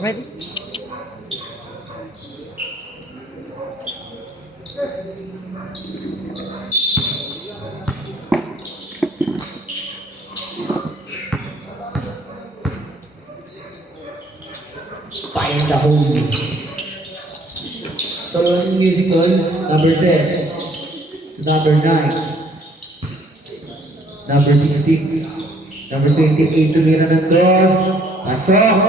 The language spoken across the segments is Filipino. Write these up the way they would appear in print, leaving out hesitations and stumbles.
Ready? Find the hole. Solo musical, number 10, number 9, number 16, number 28, tumira ng cross. Pasok!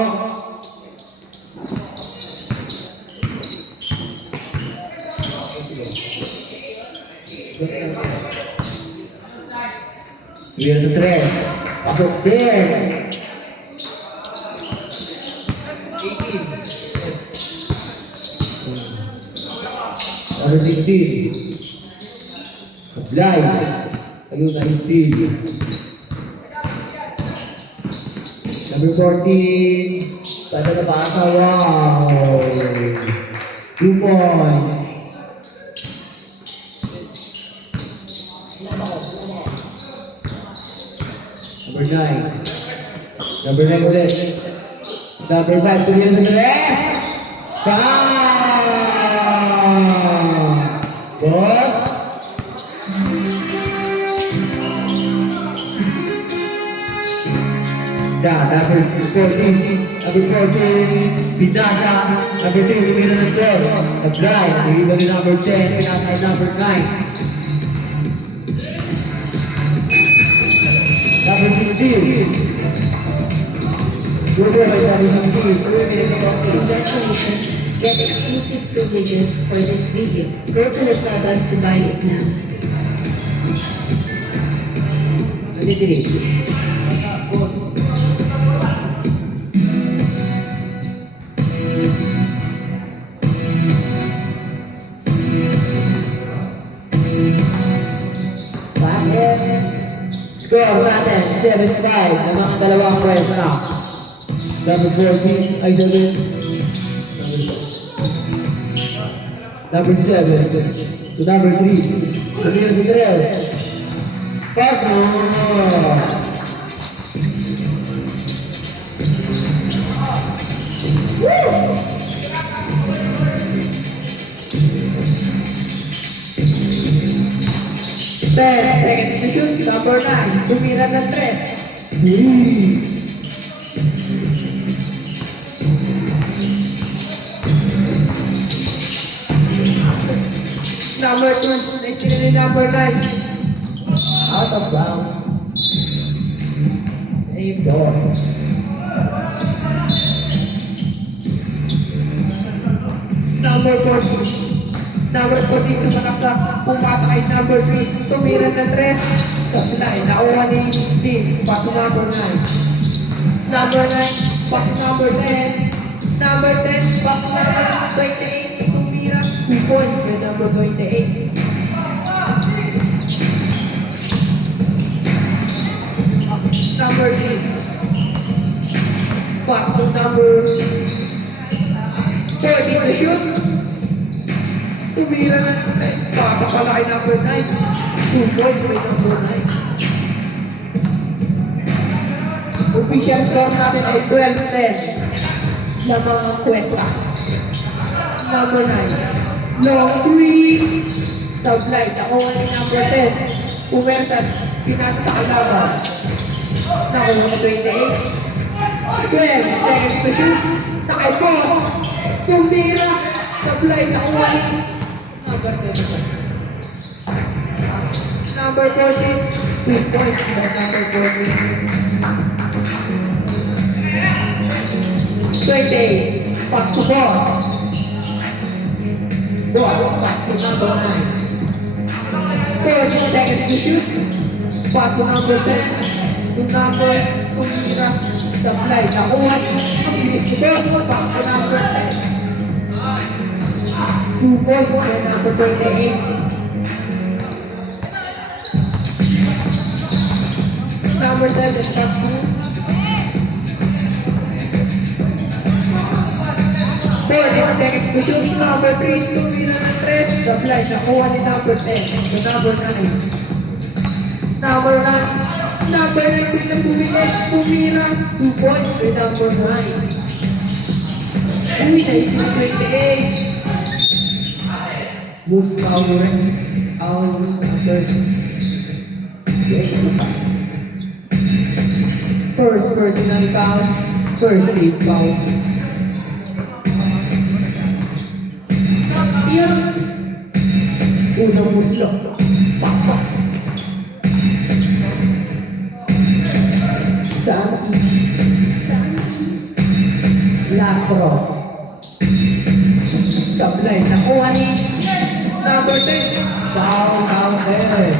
Tumira ng 3, pasok din! 18. Number 16. Apply. Ayun na steal. Number 14. Tada na pasa. Wow. 2 points. Number 9. Number 9 ulit. Number 5. Tumira sa left. Boss. Number 14. Number 14. Pinasa. Number 10. Tumira ng 12. Apply. Nag-iba ni number 10. Pinasa ay number 9. Number 16. Congratulations! Get exclusive privileges for this video. Go to Lazada to buy it now. Score natin, 7-5 ng mga dalawang pwesta. Number 14, ay sabi. Number 7 to number 3. Tumira si Tres. Pass mo! Seconds to shoot. Number 9. Tumira ng 3. Number 2, naitira ni number 9. Out of bounds. Save door. Number 14. Number 14 tumanak sa pumasa kay number 3. Tumira ng 3. Tapos na, nakuha ni Dean. Pato number 9. Number 9, pato number 10. Number 10, pato number 28. Tumira. 2 points by number 28. Number 3. Pato number 14 to shoot. Tumira na pasa pala kay number 9. 2 points by number 9. Official score natin ay 12-10 na mga kwesta. Number 9. Long 3. Sublight. Nakuha ni number 10. Pumerta. Pinasa sa kalaban. Nakuha na 28. 12 seconds to shoot. Nakipos. Tumira. Sublight. Nakuha ni number 10. Number 14. 3 points by number 14. 28. Pass to boss. Boss, pass to number 9. 30 seconds to shoot. Pass to number 10. To number, tumira, supply. Nakuha. Ang bilis to boss. Pass to number 10. 2 points by number 28. Number 7, pass to 40 seconds to shoot. Number 3, tumira ng 3. Supply. Nakuha ni number 10. To number 9. Number 9. Number 9, pinagpumilit. Tumira. 2 points by number 9. Uy, 28. Move power. Out. Third. First personal foul. First lead foul. Yan. Unang muslo. Pasok. Santi. Lastro. Sablay. Nakuha ni number 10. Foul counted.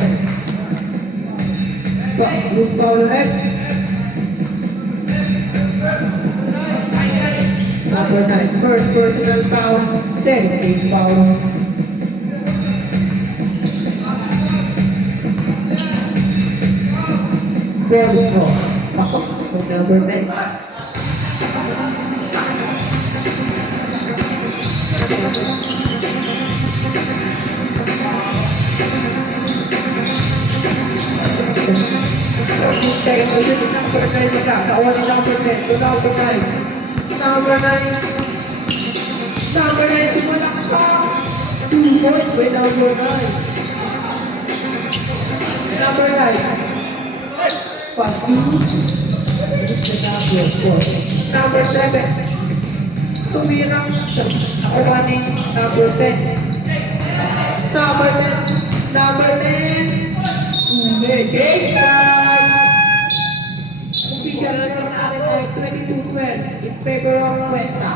Loose foul ulit. Number 9. First personal foul. Second team foul. Very strong. Pasok. So number 10. Second position, number 9 sila. Nakuha ni number 10 to number 9. Number 9. Number 9 sumalak sa 2 points by number 9. Number 9. Pass to number 7. Tumirang nakuha ni number 10. Number 10. Number 10. Game time! Official score natin ay 22-12 in favor of Cuesta.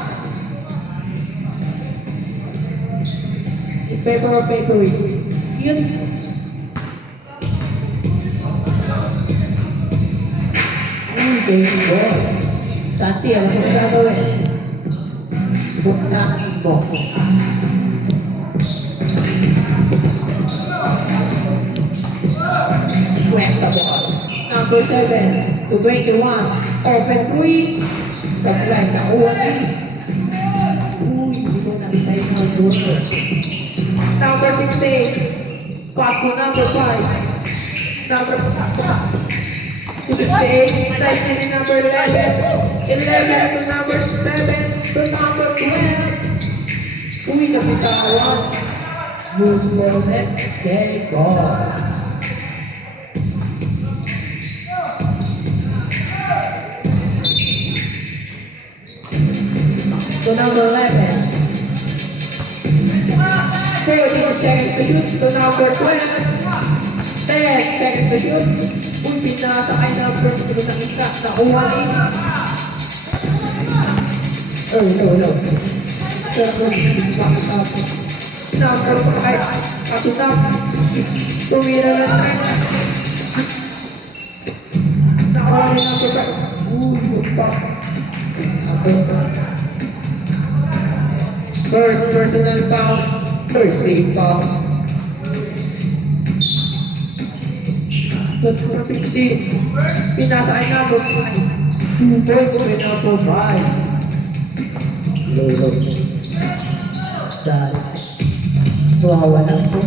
In favor of Bakery. Yun. Game ball. Santi, ano mo gagawin? Book na ang box. Cuesta ball. Number 7 to 21. Open 3. Sablay na uwan. Uy, hindi ko nakita yung mga doon. Number 16. Pass to number 5. Number 68. Nice ni number 11. 11 to number 7 to number 12. Uy, napitawan. Move forward. Get ball. To number 11. 14 seconds to shoot to number 12. 10 seconds to shoot. Kung pinasa kay number 2 ng isa, nakuha ni. No. Number 5. Katutap. Tumira lang. Nakuha ni number 5. Good pa. First personal foul, first team foul. But for 16, pinasa ay number 5. 2 points with number 5. Low. Dahil. Wawa lang po.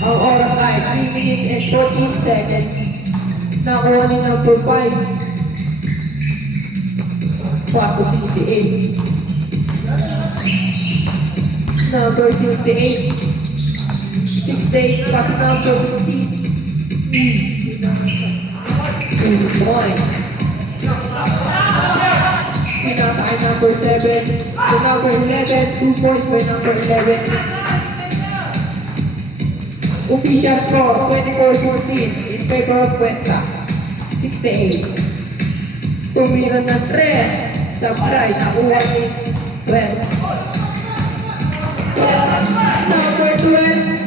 Ang oras ay 3 minutes and 14 seconds. Nakuha ni number 5. Pass to 68. Number 68. 68, pass to number 15. 2 points. Pinasa ay number 7. To number 11, 2 points by number 11. Official score, 24-14 in favor of Cuesta. 68. Tumira ng 3. Sablay, nakuha ni 12. Number 12.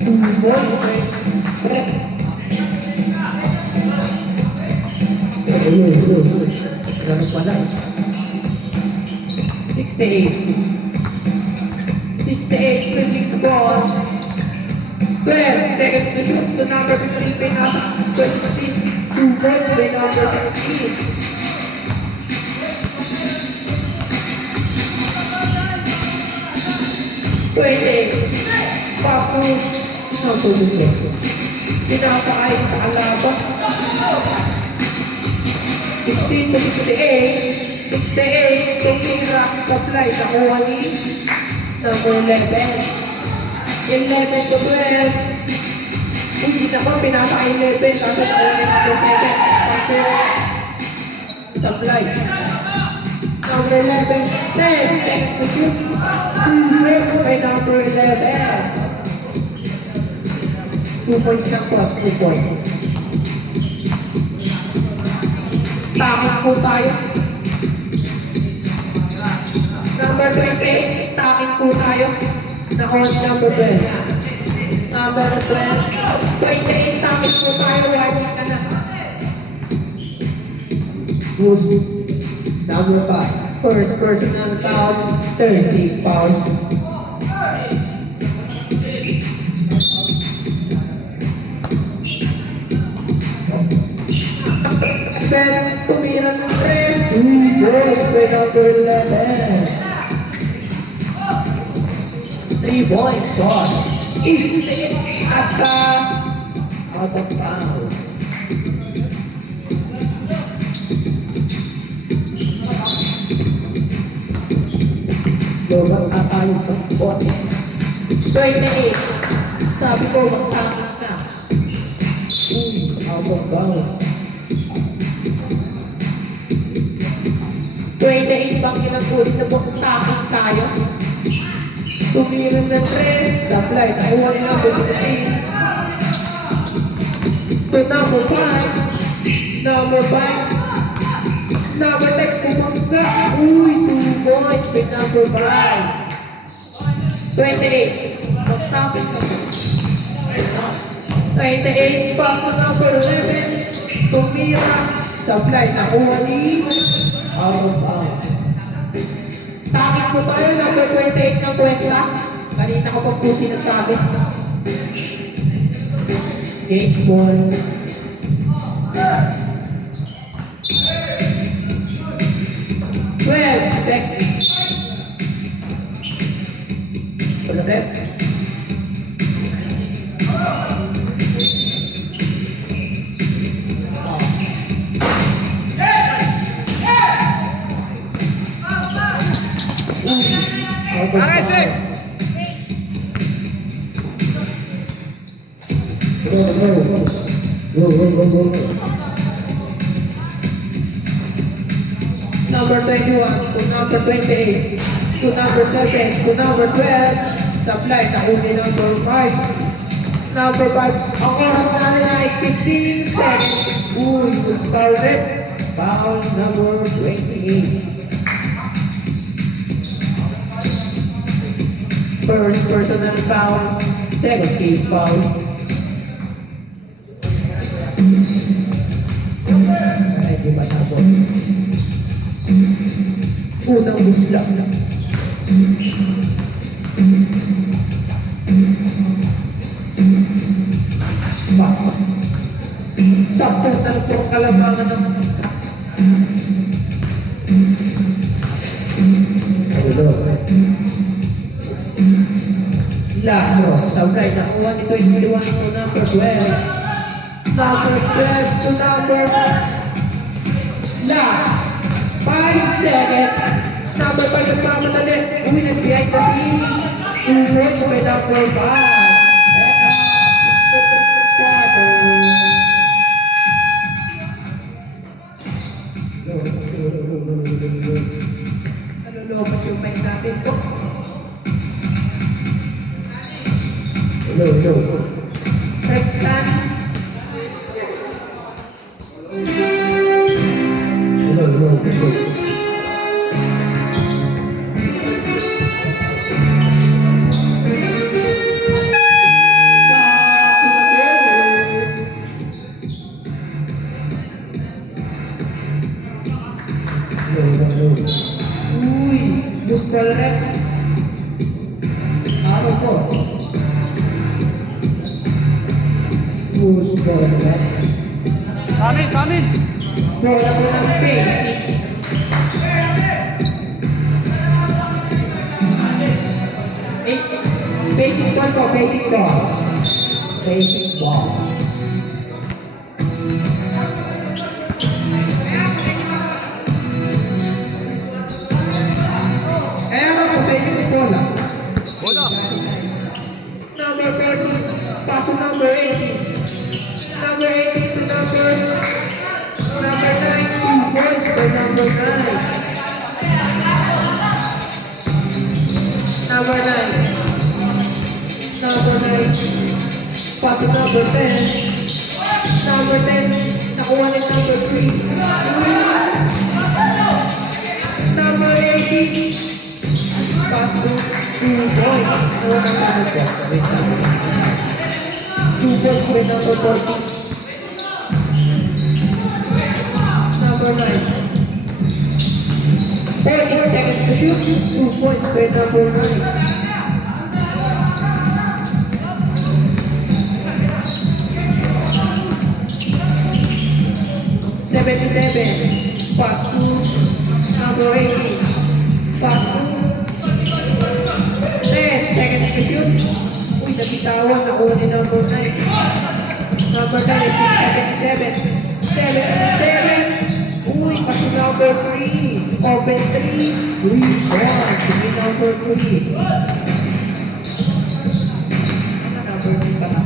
2 points. Ganun pala. 68. 68, switching the ball. 12 seconds to shoot to number 15, pinasa 20. 2 points by number 16. Papu number 16. Pinapakain sa kalaban. 16 to 68. 68, tumira, supply, nakuha ni number 11. 11 to 12. Hindi na ba, pinaka-11, tapos nakuha ni number 7. Supply. Number 11, 10, second to shoot. By number 11. 2 points lang po, 2 points. Takot po tayo. Number 28, takot po tayo. Nakuha si number 12. Number 12, 28, takot po tayo. Warning ka na. Number 5. First personal foul, 30 foul. Ben, tumira ng 3. Good, by number 11. 3 points, shot. At out of bounds. Lobat na tayo sa bote. 28. Sabi ko, magtangin ka. Out of bounds. 28 bang ilang ulit na magtangin tayo? Tumira na 3. Supply. Nakuha ni number 15. To number 5. Number 5. Number 6, kumangga. Uy, 2 points with number 5. 28. Magtapos ka po. 28, pa sa number 11. Tumira. Supply. Nakuha ni out of bounds. Takit po tayo, number 28 ng pwesta. Kanina ko pa po sinasabi. Game ball. Seconds. Ulit. Number 21 to number 28 to number 7 to number 12. Supply na uli number 5. Number 5. Ang oras natin ay 15 seconds. Uy, foul. Foul number 28. First personal foul. Second team foul. Ay, di ba tapos? Unang busla. Sakto na po kalabangan ng Laso, sabay nakuha ni 21 to number 12. Number 12 to number last. 5 seconds. Number 5 nagmamadali. Uwi na behind the scene. Sumunod by number 5. Nalulobot yung mic natin po. Hello. Rexan. Hello. Uy, Bustal Rep. Araw po. Bustal Rep. Sa amin. Bola po ng basic. Basic ball po, basic ball. Basic ball. Pass to number 10. Number 10, nakuha ni number 3. Number 18. Pass to 2 points. Nakuha ng number 2 points with number 14. Number 9. 14 seconds to shoot. 2 points with number 9. 77, pass to number 80, pass to 10 seconds to shoot. Uy, nabitawan, nakuha ni number 9. Number 9, 77. Uy, pass to number 3, open 3. Uy, ball, to number 3. Ano number 3 pala?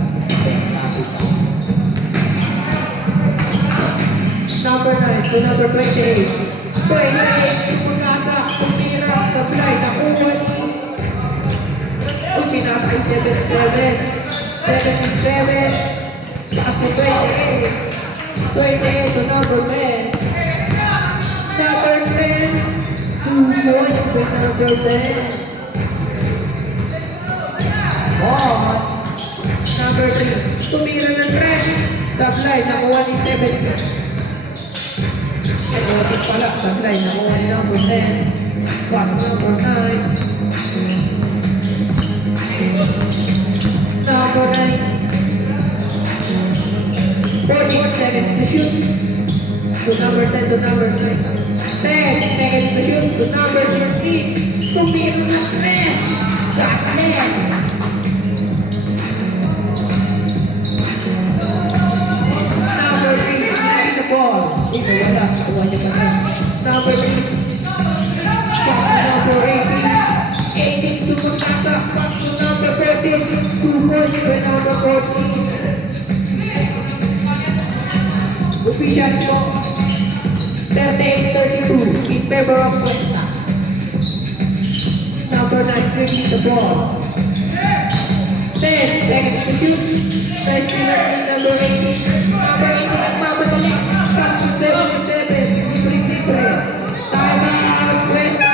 Number 9 to number 28. 28, pumunasa, tumira, supply, nakuha ni. Uy, pinasa ay 77. 77, pass to 28. 28 to number 10. Number 10, 2 points with number 10. Oh, number 3, tumira ng 3. Supply, nakuha ni 7. Otis pala, sablay, nakuha ni number 10. Pass number 9. Number 9. 14 seconds to shoot. To number 10 to number 9. 10 seconds to shoot to number 16. Tumira ng 3. Got less. Number 3, the ball. Ito wala. Number 3. Number 18. 18 to Montasa. Pass to number 13. 2 points with number 14. Official score 38-32 in favor of Cuesta. Number 9 taking the ball. 10 seconds to shoot. Nice penalty number 18. Number 18 nagmamadali. Pass to 77. Libre-libre. Time out. Cuesta.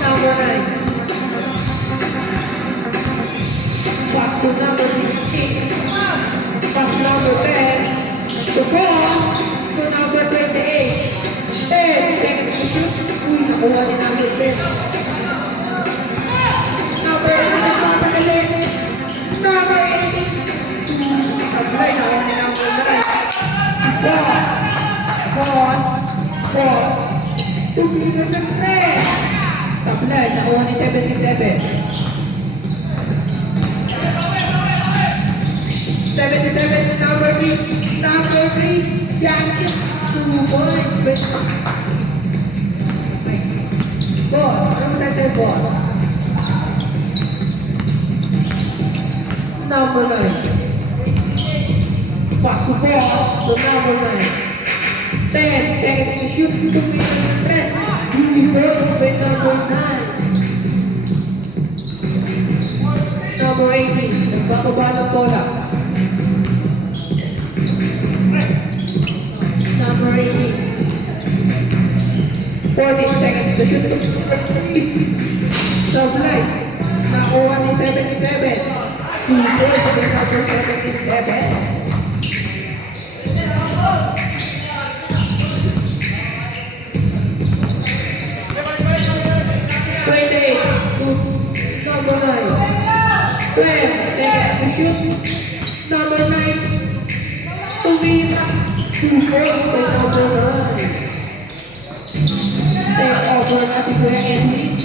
Number 9. Pass to number 16. Pass number 10. To cross to number 28. 10 seconds to shoot. Uy, nakuha ni number 10. Number 11, number 11. Number 18. Sablay, nakuha ni number 9. Ball. Tumira ng 3. Sablay, nakuha ni 77. 77, number 3. Number 3. Yankee. 2 points with ball. Protected ball. Number 9. Pass to ball to number 9. 10 seconds to shoot. 2 minutes to press. Uniform with number 9. Number 18. Nagbababa ng bola. Number 18. 14 seconds to shoot. Supply. Nakuha ni 77. 2 points with number 77. 28 to 12 seconds to shoot. Number 9, tumira. 2 points kay number 9. Take over natin Kuya Andy.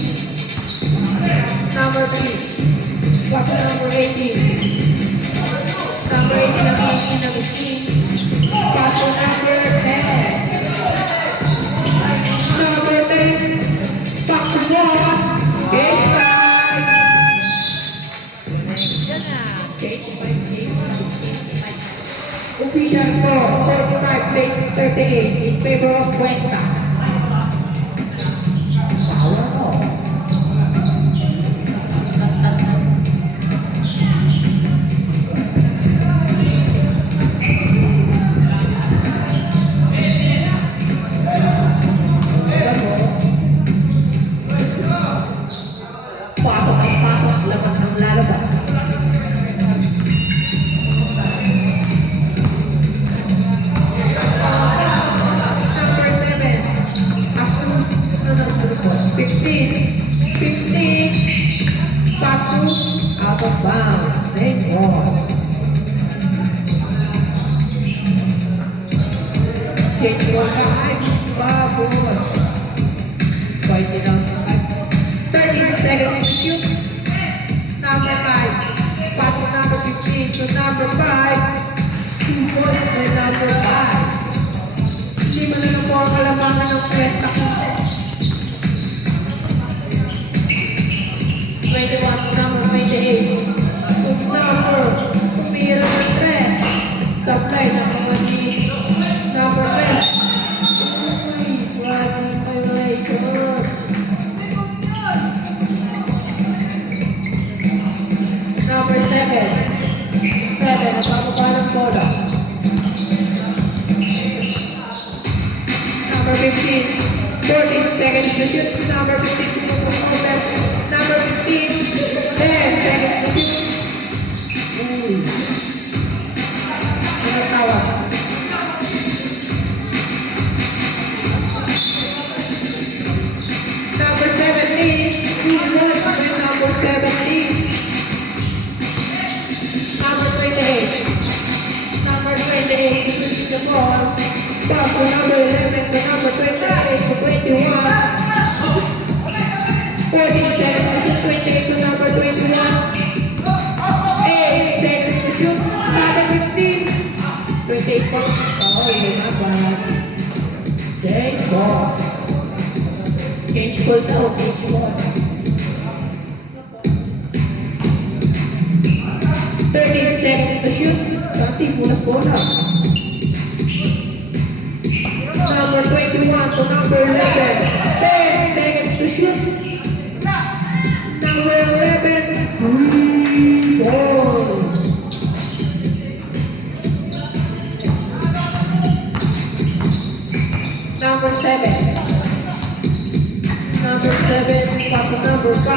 Number 3, watch number 18. Number 18 ang 18 ng team. Pass to number 10. Number 10, back to boss. Game 5. Game 5. Official score, 35-38 in favor of Cuesta. Pasok ang pasok, laban ang lalaban. Number 7, 15, Pasu, out of bounds, same ball. Change ball back, Pasu. Point it out. 30 seconds to shoot. Number 5, pass to number 15 to number 5. 2 points by number 5. Hindi mo na lang po ang kalabangan ng Cuesta. 21 to number 28. Number, tumira ng 3. Supply ng mga ni number 10. Uy, running violation. Number 7, napapaba ng bola. Number 15, 14 seconds to shoot. Number 15, number 15, 10 seconds to shoot. Ano tawag? Number 17, number 17. Number 28. Number 28 is the ball. Pass to number 11 to number 28 to 21. 14 seconds to 28 to number 21. 8 seconds to shoot. Number 15. 28 points. Oh, lumaban. Change ball. Change ball daw. Change ball. 13 seconds to shoot. Santi, punas bola. Number 21 to number 11. 10 seconds to shoot. Number 11. 3 balls. Number 7. Number 7, pass to number 5.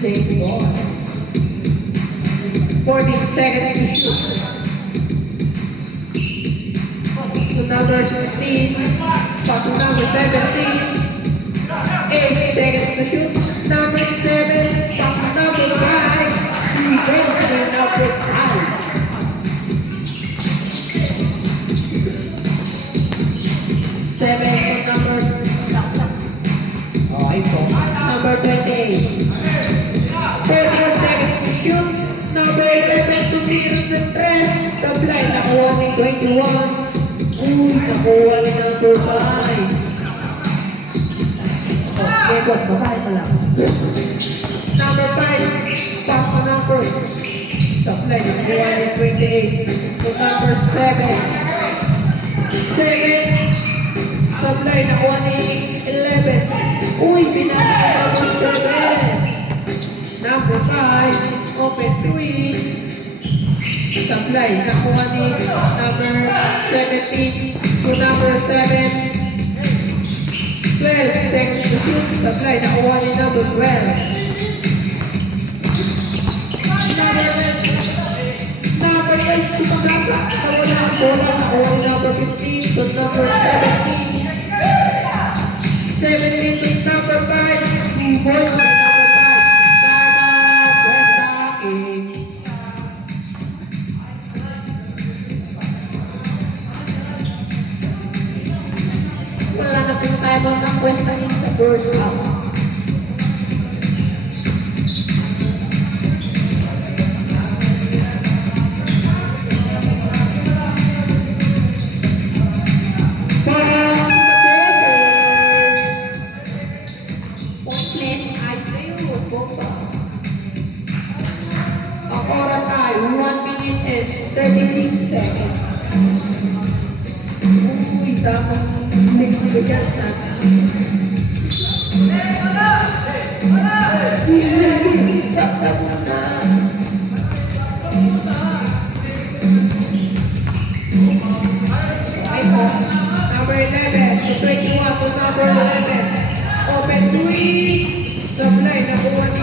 Same ball. 14 seconds to shoot. To number 15, pass to number 17. 8 seconds to shoot. Number 7, pass to number 5. 2 points to number 5. 7 to number number 28. 13 seconds to shoot. Number 11 to middle the tres. Supply, nakuha ni 21. Nakuha ni number 5. Okay, what? Babae pa lang. Number 5, pass to number. Supply, nakuha ni 28. To number 7. 7. Supply, nakuha ni 11. Uy, binasa ni number 7. Number 5, open 3. Supply, nakuha ni number 17 to number 7. 12 seconds to shoot. Supply, nakuha ni number 12. Number 8 to Pagasa. Nawala ang bola. Nakuha ni number 15 to number 17. 17 to number 5. 2 points by number 5. minutes, 36 seconds. Uy, tamang negligence natin. Sakta mo na. Okay po. Number 11 to 21 to number 11. Open 3. Supply nakuha ni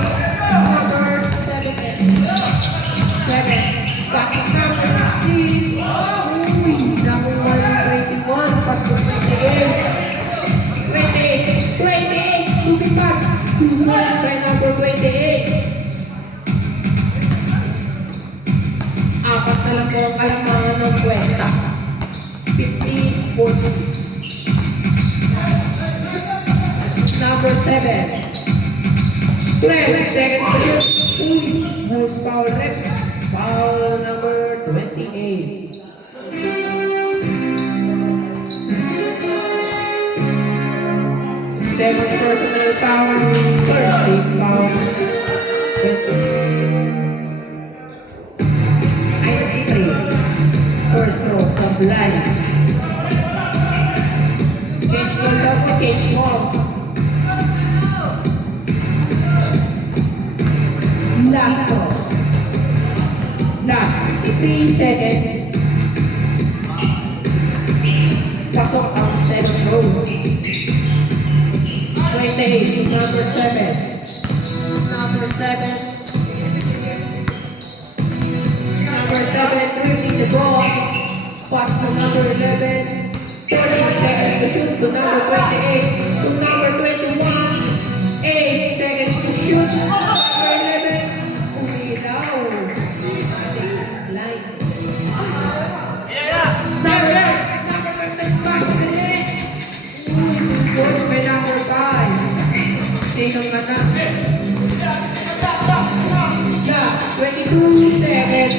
number 7. Pasok number 15. Uy, nakuha ni 21. Pasok 28. 28. Lumipad. Supply number 28. Apat na lang po ang kalamangan ng kwenta. 50, 40. Number 7. 12 seconds to shoot. Uy, most foul rep. Foul number 28. Seven personal foul. First team foul. 93. First throw, Sublime. Case hold up to case hold. Last throw. Last 3 seconds. Pasok ang 7 rows. 28, number 7. Number 7. Number 7, drifting the ball. Pass to number 11. 14 seconds to shoot to number 28. To number 21. 8 seconds to shoot. Number 11. Umilaw. Line. Number 5 pass to the net. Forced by number 5. Station ka na. Yeah, 22 seconds.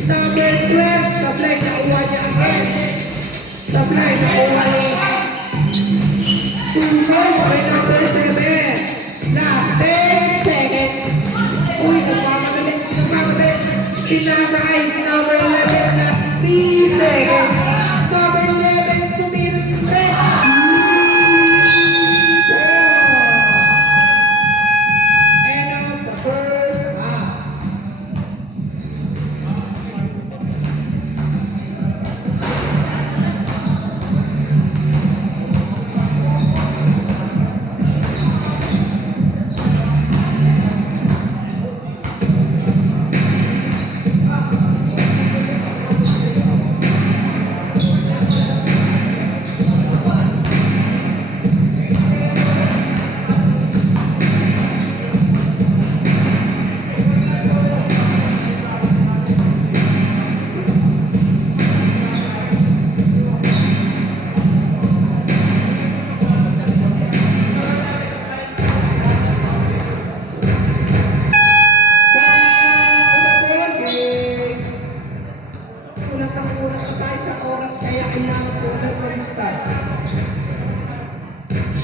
Number 12, supply na uwa niya again. Supply na uwa niya. Tuloy by number 7. Last 10 seconds. Uy, nagpapagalit. Sinabay, number 11, last 3 seconds. Number 11, tumira yung red. End of the first half.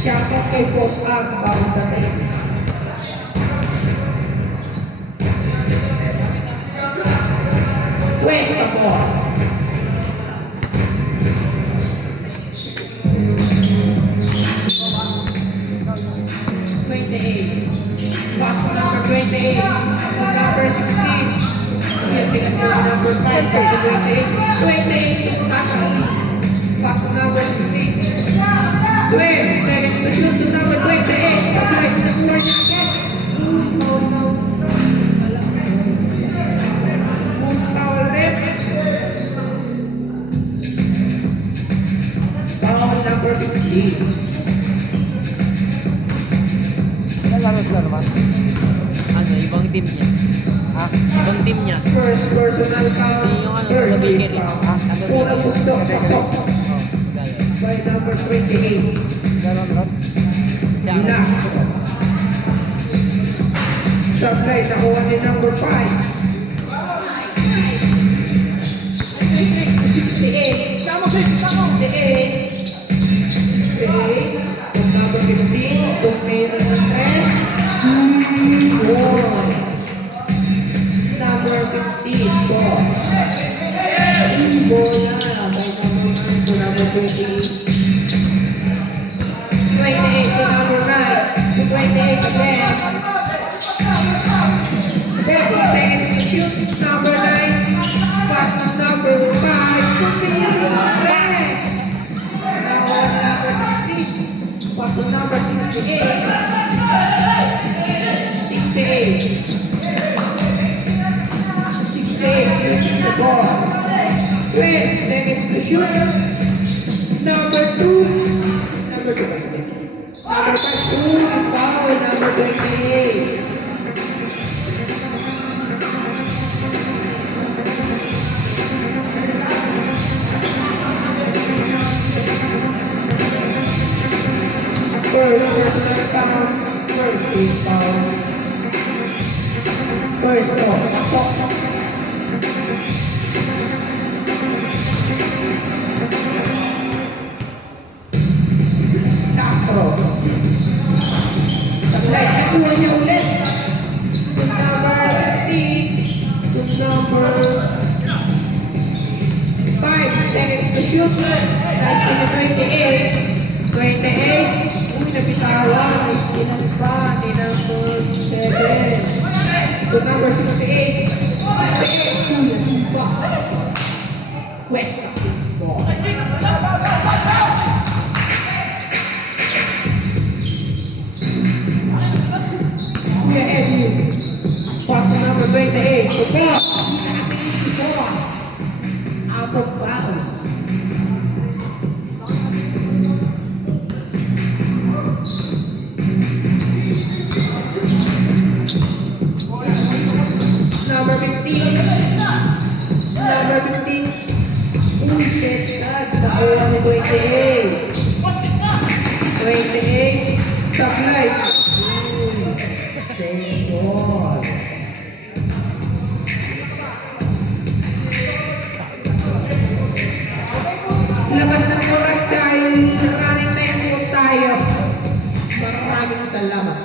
Shoutout kay Boss Ang bago sa tayo. West ako. Pass number 28. Number 16. Yes, number 5. 28. Pass number 16. 12 seconds to shoot to number 28. Supply to the floor niya again. Most foul rep. Foul number 15. Laro sila naman. Ano, ibang team niya. Ha? Ibang team niya. First personal foul. Kasi yung ano, First nabigyan team rin. foul. Ano, Unang gusto, pasok. Oh, gaya. By number 28. Laro naman. Kasi ako, Ila. Supply, nakuha ni number 5. 68. Tama, 68. 68. Kung number 15, kung meron ng 10. Number 15, 4. 68. 68. Using the ball. 12 seconds to shoot. Number 2. Number 2. Number 2. Foul. Number 28. First personal foul. First team foul. First off. Castro. Sablay. Nakuha niya ulit. To number 15. To number 5 seconds to shoot. That's in the 28. 28. Uy, nabitawan. Inaspa ni number 7. To number 68. 68. Uy, West ball. Kuya Edu. Pass to number 28. The ball. Out of bounds. Number 15. Number 15. Uy, shit, God. Nakuha ni 28. 28. Supply. Same ball. Labas ng oras dahil running time po tayo. Maraming salamat.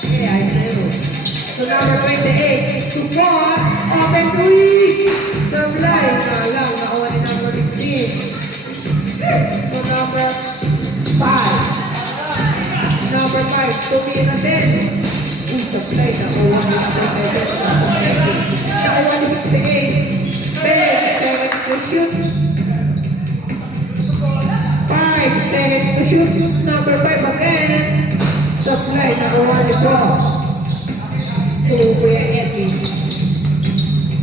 Okay, I know. So number 28, support, open three. Supply, lang, nakuha ni number 15. So number 5. Number 5, tumingin natin. Supply, nakuha ni number 7. Nakuha ni 68. 10 seconds to shoot. 5 seconds to shoot. Number 5 again. Supply, nakuha ni Bro. To Kuya Edwin.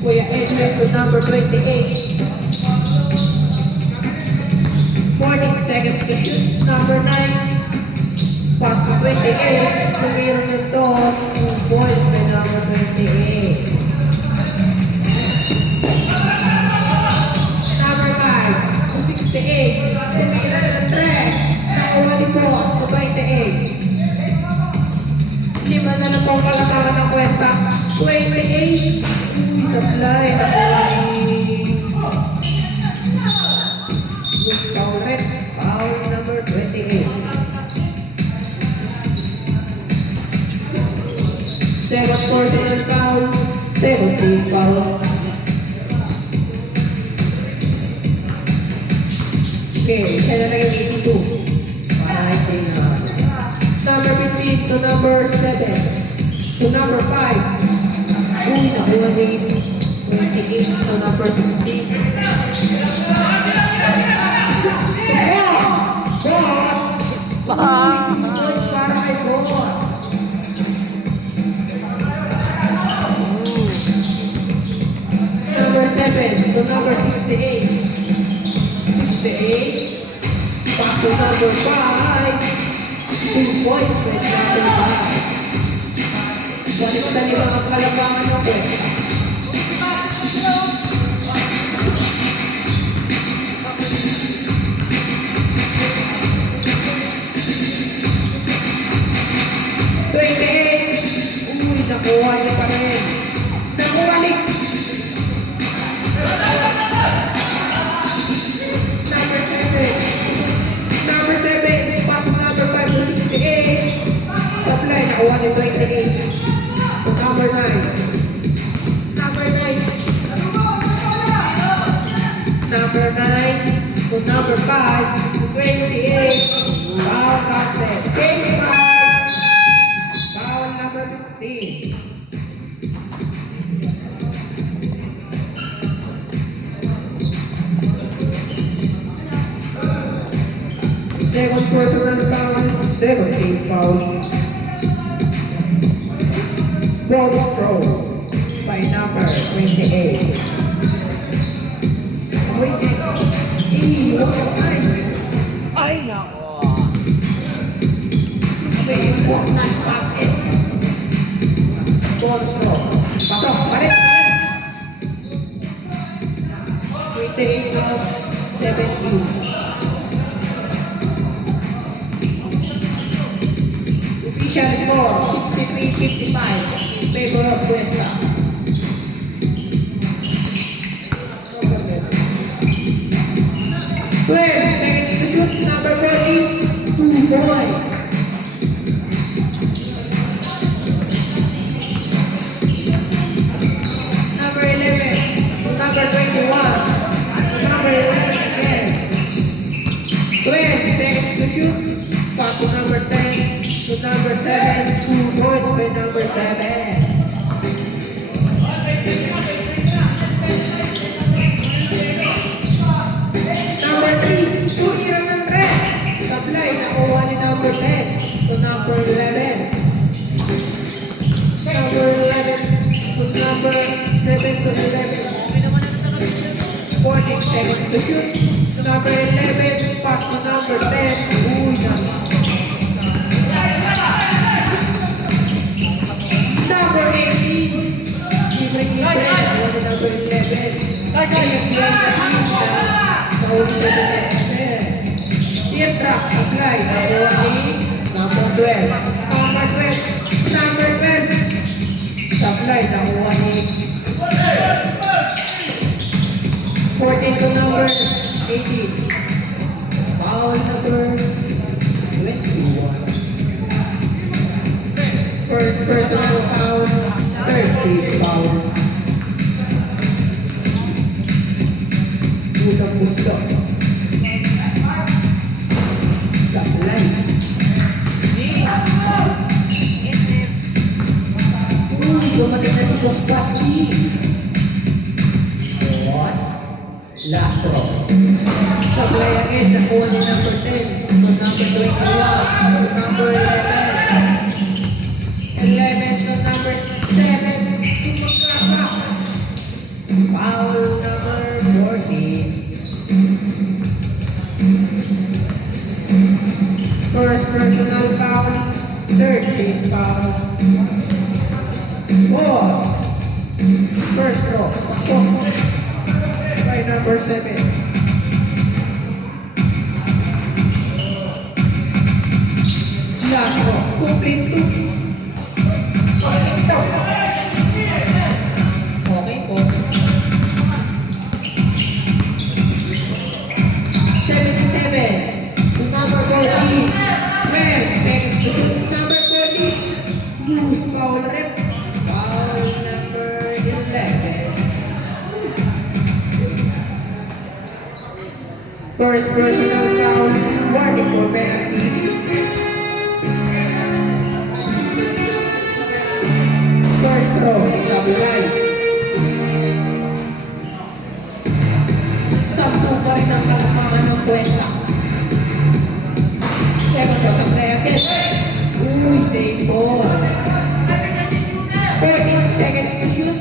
Kuya Edwin to number 28. 14 seconds to shoot. Number 9. Pass to 28. Tumira nito. 2 points by number 28. Number 5. 68. Tumira na 3. Nakuha ni Boss to 28. Lima na pong kalakaran ng kwesta. 28. Supply. Nakuha ni foul red. Foul number 28. Second personal foul. 17 foul. Okay, siya na lang yung 82. Number 15 to number 7. To number 5. Uy, nakuha ni 28 to number 15. Para kay Boss. Number 7 to number 68. 68. Back to number 5. 2 points with number 5. Balik sa limang ang kalabangan ng kwesta. Uy, nakuha niya pa rin. Nakuha ni number 7. Number 7. Pass number 5 to 68. Supply, nakuha ni 28. To number 9. Number 9. Number 9 to number 5 to 28. Foul contest. Game 5. Foul number 15. Ball throw by number 28. Waiting. What nice. Ay, nako. Okay, what nice back in. Ball throw. Pasok, balik. 28 of 17. Official score 63-55 in favor of Cuesta. 12 seconds to shoot, number 40, 2 points. Number 11, number 21, number 11 again. 12 seconds to shoot, pass to number 10, to number 7, 2 points by number 7. Number 3, 2 years and red. Supply, nakuha ni number 10 to number 11. Number 11 to number 7 to 11. 14 seconds to shoot. Number 11, pass to number 10. Uy, number 18, Ibrahim Ibrahim, number 11. Teardrop, supply, number 1, number 12. Number 12, number 12. Supply, number 1. 14 to number 18. Foul number 21. First personal foul, 30 foul. Unang gusto. Supply. Dumating na si Boss Pachi. Boss. Last throw. Supply again. Nakuha ni number 10. To number 21. To number 11. 11 to number 7. Tumagkaka. Foul number 14. First personal foul, 13 foul. 4. First throw, pasok by number 7. Last throw, complete 2. Okay po. 77 to number 14. 12 seconds to shoot. Number 20. Use foul rep. Foul number 11. First personal foul. Warning for penalty. First throw. Supply. Sampu pa rin ang kalamangan ng Cuesta. Second shot ang Reyes. Uy, save ball. 14 seconds to shoot.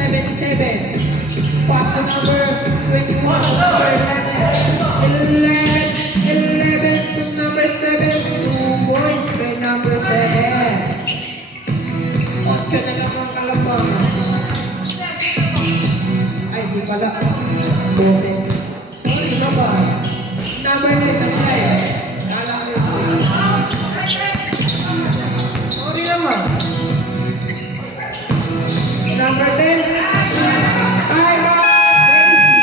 77. Pass to number 21. Number 11 to number 7. 2 points by number 7. 8 na lang ang kalamangan. Ay, di pala. 12. Sorry na ba? Number 10 na pala eh. Kala ko yun. Sorry naman. Number 10. Time out, Gracie.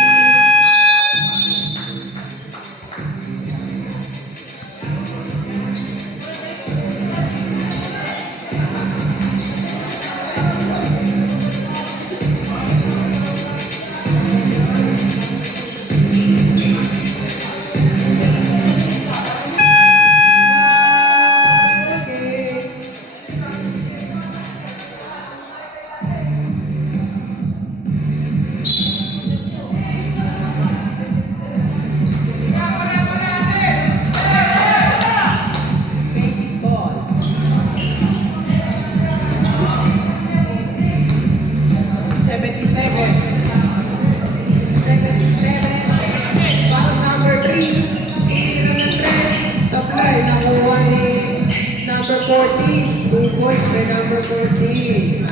14. 2 points by number 14.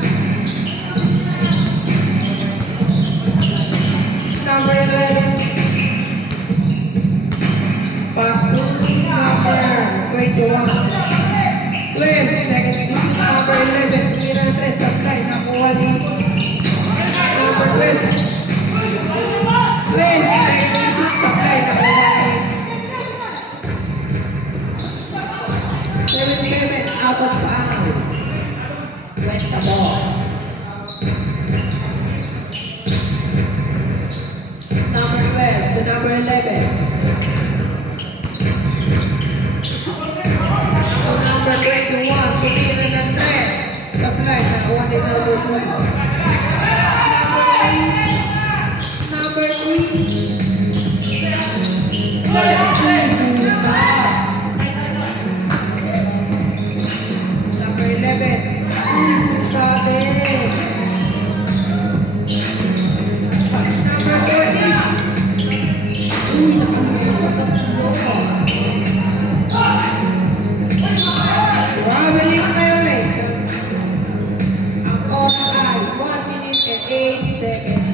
Number 11. Pass to number 21. 12 seconds to shoot. Number 11. Tumira ng 3. Supply. Nakuha ni number 12. 12 seconds to shoot. Supply. Nakuha ni 7-7 out of bounds. Went the ball. Number 12 to number 11. To number 21, tumira ng 3. Supply, nakuha ni number 12. Number 11. Sabi. Number 14. Uy, Traveling violation. Ang oras ay 1 minute and 8 seconds.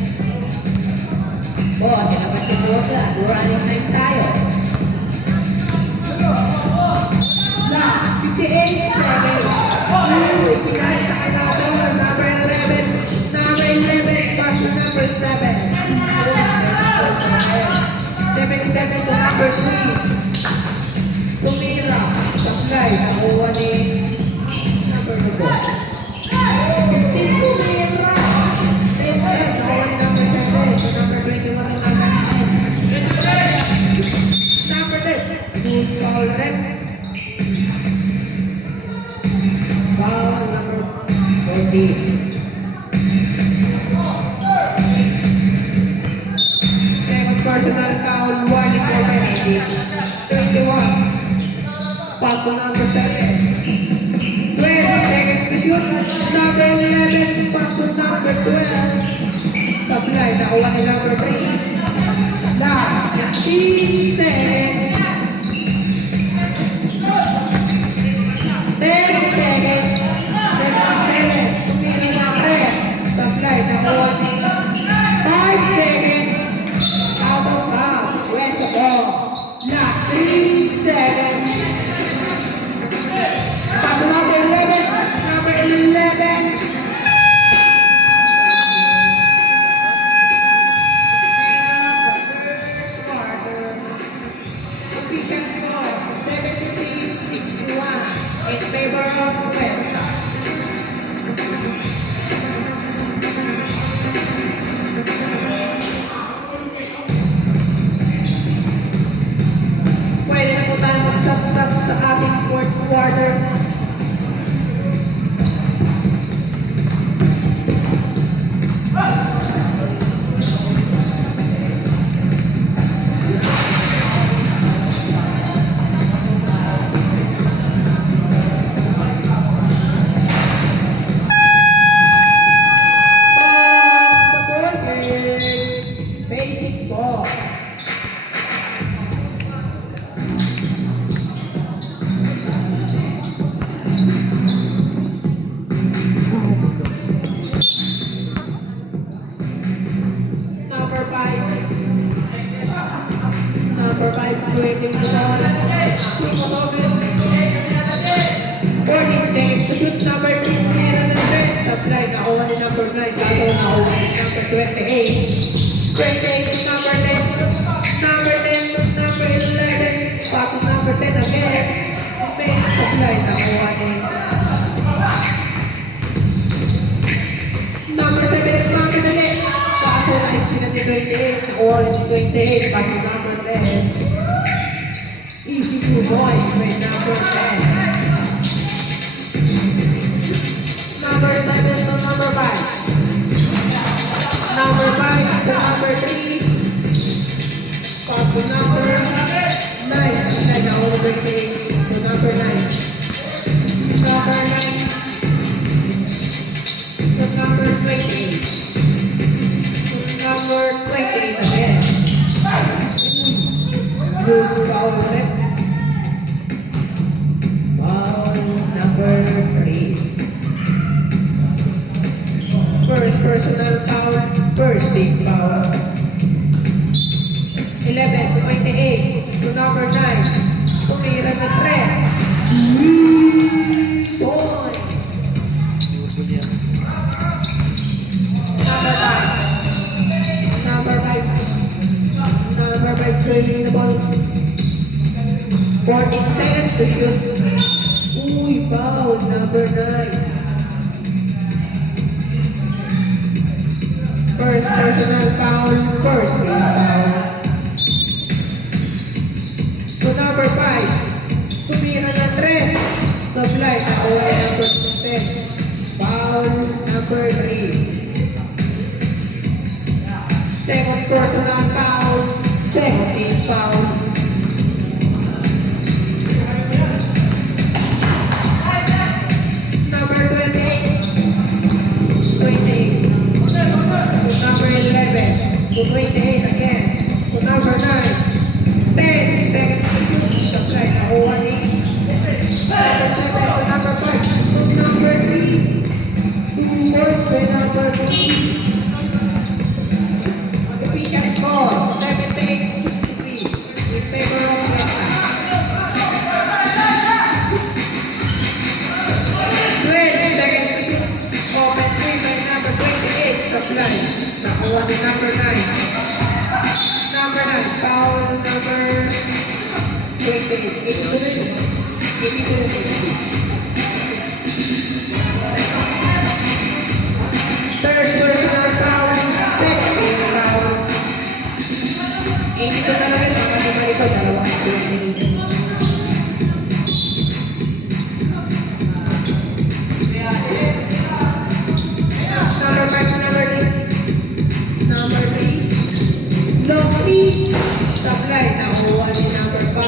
Nilabas yung bola. Running time tayo. Na, 58 seconds. Number 11. Number 11. Pass to number 7. 77 to number 3. Tumira. Supply. Nakuha ni number 2. 15 tumira. 10 press. Nakuha ni number 7. To number 21 to number 9. Number 10. Good foul rep. Foul number 14. Second personal foul. Warning for penalty. 21. Pass to number 7. 20 seconds to shoot. Number 11. Pass to number 12. Supply. Nakuha ni number 3. Last 15 seconds. 10 seconds. 7 seconds. Tumira ng 3. Supply. Nakuha ni 5 seconds. Out of bounds. West the ball. Last 3 seconds. Pass number 11. Number 11. Official score 73-61 in favor of West. Pwede na po tayo magsap-sap sa ating fourth quarter. Basic ball. Number 5. Number 5, waiting the ball. 14 seconds to shoot. Number 2, tumira ng 3. Supply, nakuha ni number 9. Kaso nakuha ni number 28. 28 to number 10. Number 10 to number 11. Back to number 10 again. Supply, nakuha ni number 7 is number 10. Kaso na-isip ni 28. Nakuha ni 28. Back to number 10. Easy 2 points by number 10. Number 7 to number 5. Number 5 to number 3. Pass to number 9. And now over to number 9. Number 9 to number 20. To number 20 again. Good foul rep. Foul number personal foul, first team foul. 11-28 to number 9. Tumira na 3. Boy! Number 5. Number 5 trailing the ball. 14 seconds to shoot. Uy, foul, number 9. First personal foul, first team foul. To number 5, tumira na 3. Supply, nakuha na number 10. Foul, number 3. Second personal foul, second team foul. Number 28. 28. To number 11. To 28 again. To number 9. 10 seconds to shoot. Supply na 1. Number 7 to number 5. To number 3. 2 more to number 3. Official score 78-63 in favor of Meta. 12 seconds to shoot. Open 3 by number 28. Supply. Nakuha ni number 9. Number 9. Foul number 28. 82. Third personal foul. Second team foul. 82 na lang ito. Kasi ito, dalawang 20. Number 5, number 3. Number 3. Long 3. Supply. Nakuha ni number 5.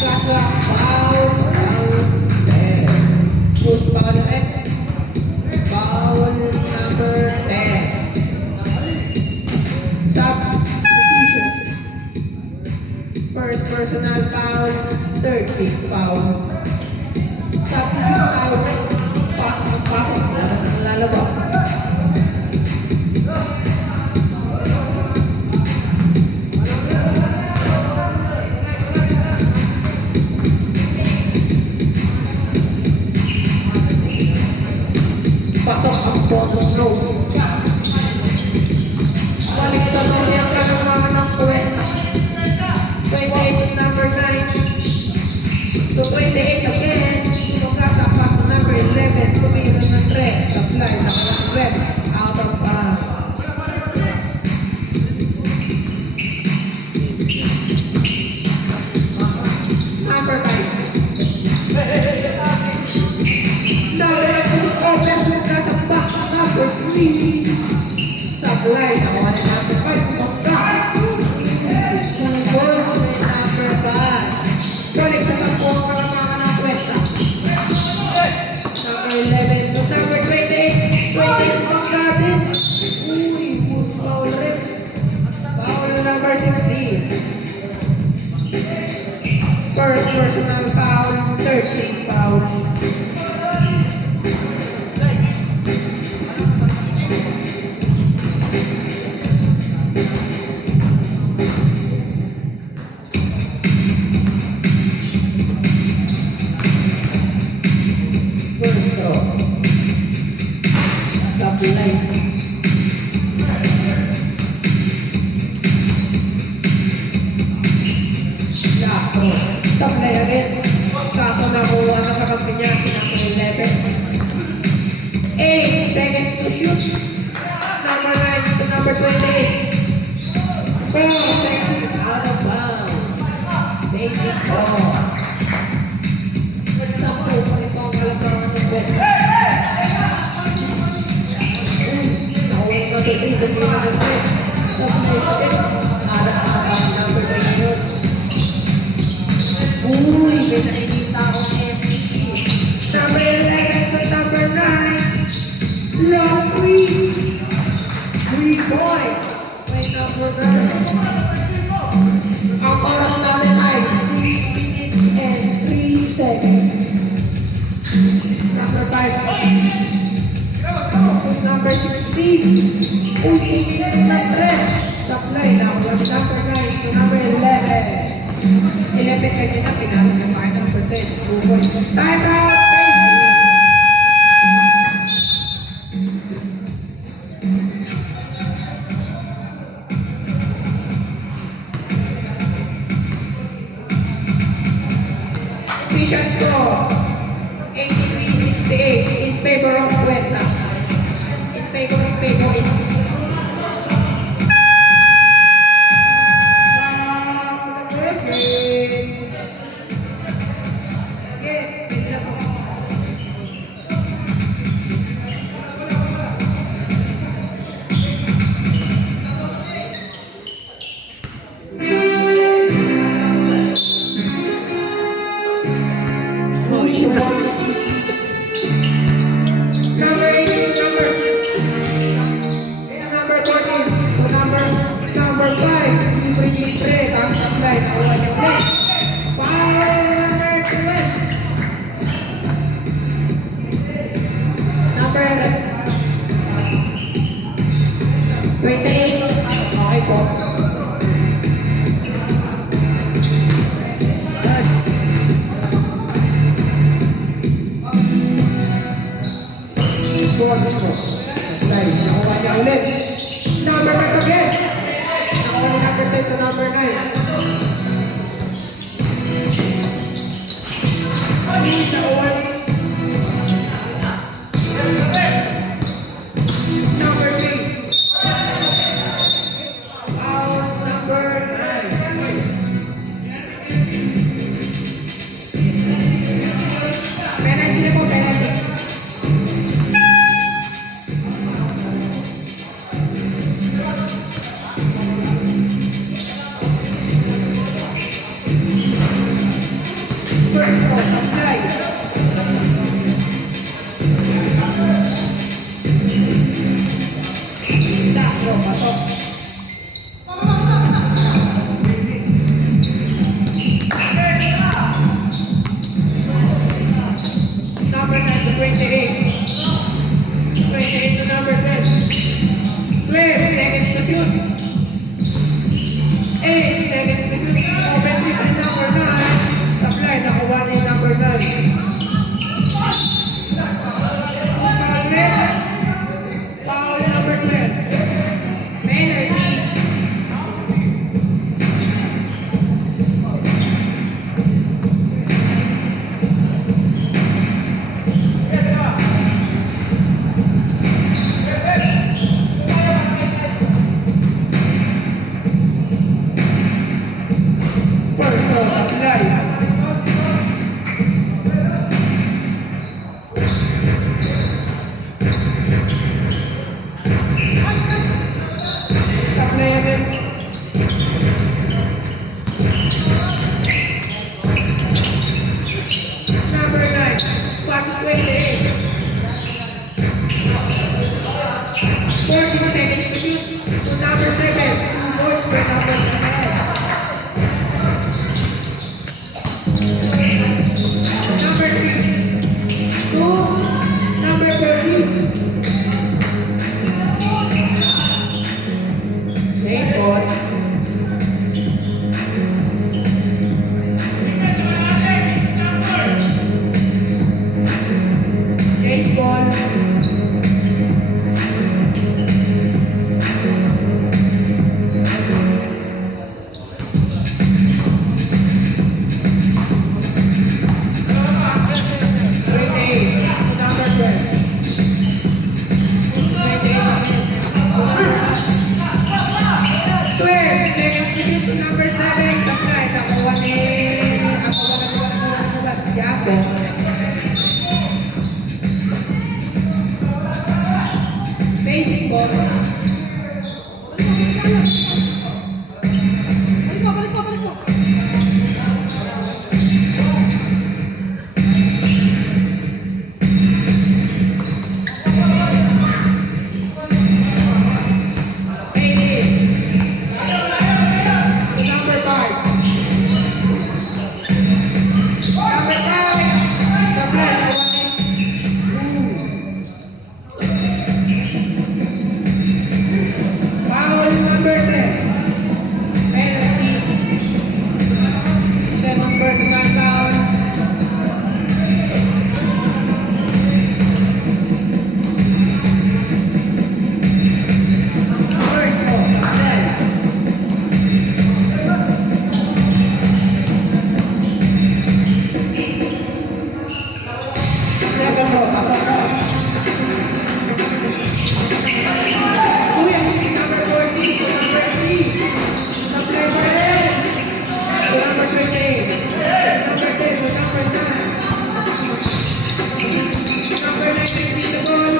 Class lock. Foul. Foul. Push foul ulit. Foul number 10. Substitution. First personal foul. Third team foul. Substitute foul. Pasok. Lalabas. Pasok ang bonus row. Balik sa mga yung kanamangan ng kuwenta. 28 number 9 to 28 again. Pagkasapak ng number 11, tumira ng 3. Supply na ng 12. Out of pass. Number 5. Number 3. Supply na one and number 5. Number 5. Balik sa tampo ang mga ng kwesta. Number 11 to number 28. 28 ang natin. Uy, push foul rin. Foul number 16. First personal foul, 13 foul. Supply. Supply again. Kaso nakuha na sa kampi niya. Number 11. 8 seconds to shoot. Number 9 to number 28. 4 seconds out of bounds. Make it 4. Example, ito ang kalabangan ng West. Uy, may nakikita akong MVP. Number 11 to number 9. Long 3. 3 points. May number 9. Ang oras natin ay 6 minutes and 3 seconds. Number 5. Number 6. Steve. Ultimo minute ng 3. Supply na number 9 to number 11. 11 kanina pinalo ng final for 10. 2 points. Time out! Thank you! Vision score 83-68 in favor of West Ham. In favor of Favorite. Okay po. Nakuha niya ulit. Number 5 again. Nakuha ni number 10 to number 9. Nakuha ni number 3. Number 9. Penalty na po, penalty. First ball, supply. Takbo, pasok. Number 9 to 28. 28 to number 10. 12 seconds to shoot. 8 seconds to shoot. Open three to number 9. Supply, nakuha ni number 9. number 10. Number 10 to number 9. Number 9 is the ball.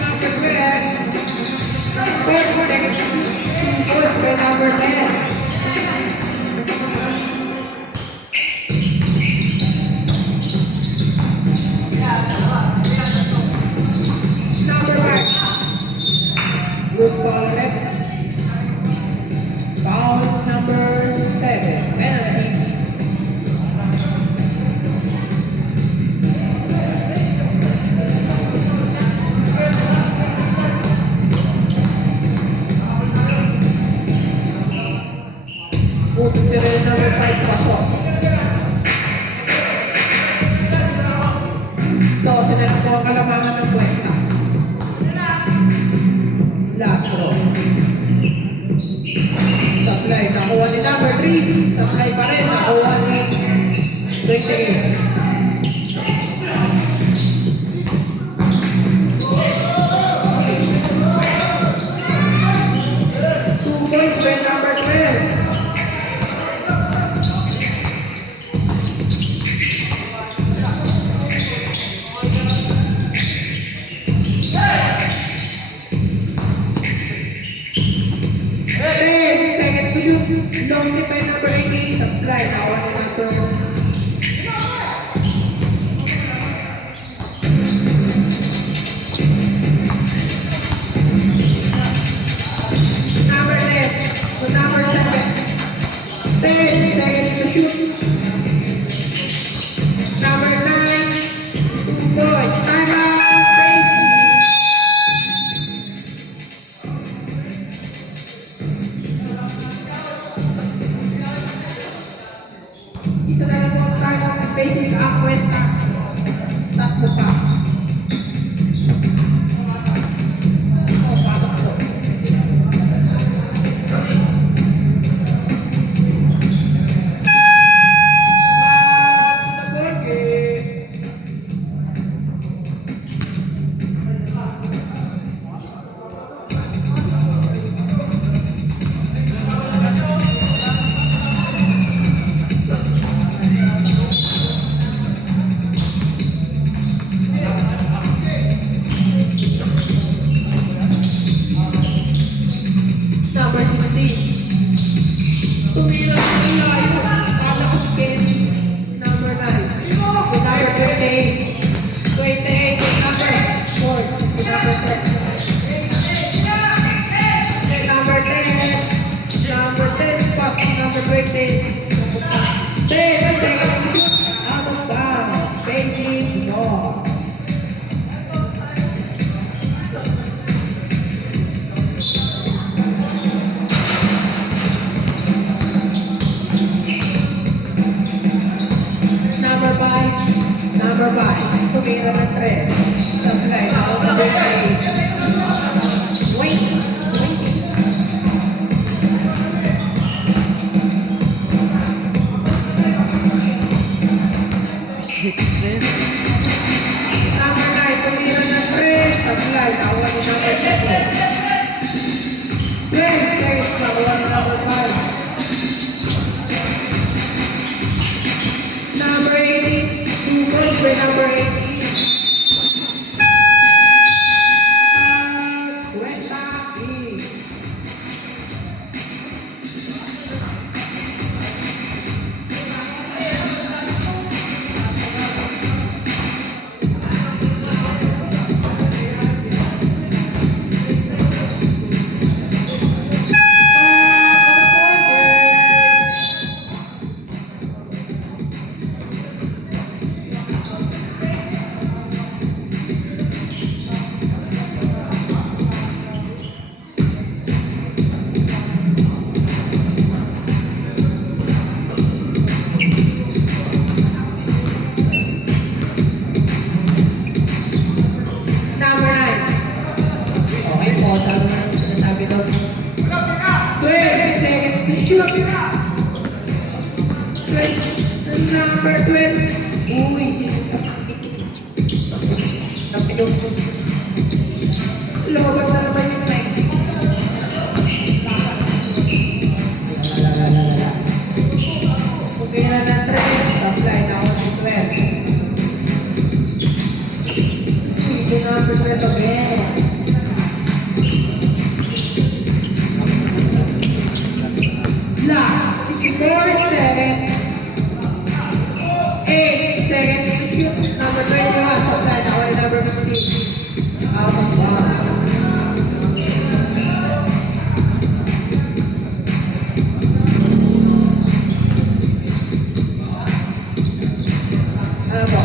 Number 12. 4 seconds. 2 balls by number 10. Number 5. Loose ball left. Foul number 7. Penalty. Moving to the number 5 pasok. 12 na lang po ang kalamangan ng puwesta. Last row. Supply, nakuha ni number 3. Supply pa rin, nakuha ni 28. Two points by number 12. Long tip by number 18. Supply, nakuha ni number number 10 to number 7. 10 seconds to shoot. Number 9. 2 points. Time out. Crazy. Isa na lang po ang time out ng basic ang kwenta. Tatlo pa. O, pasok po. Number 16. Tumira ng layo. Kala ko si Kenny. Number 9. To number 28. 28 to number 4. To number 10. Number 10. Number 10 pass to number 20. 10 seconds to shoot. Out of bounds. Basic ball. Number 5, tumira ng 3. Supply, number 8. Wait. Number 9, tumira ng 3. Supply, nakuha ni number 7. 12 seconds, nakuha ni number 5. Number 18. 2 points by number 18. Cuenta each. Number 12. Uy, lobat na naman yung time. again. Last 64 seconds. 8 seconds to shoot. Number 21. Supply away number 15. Out of bounds. Ano po?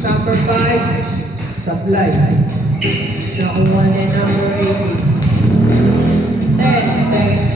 Number 5. Supply. Nakuha na number 18. 10 seconds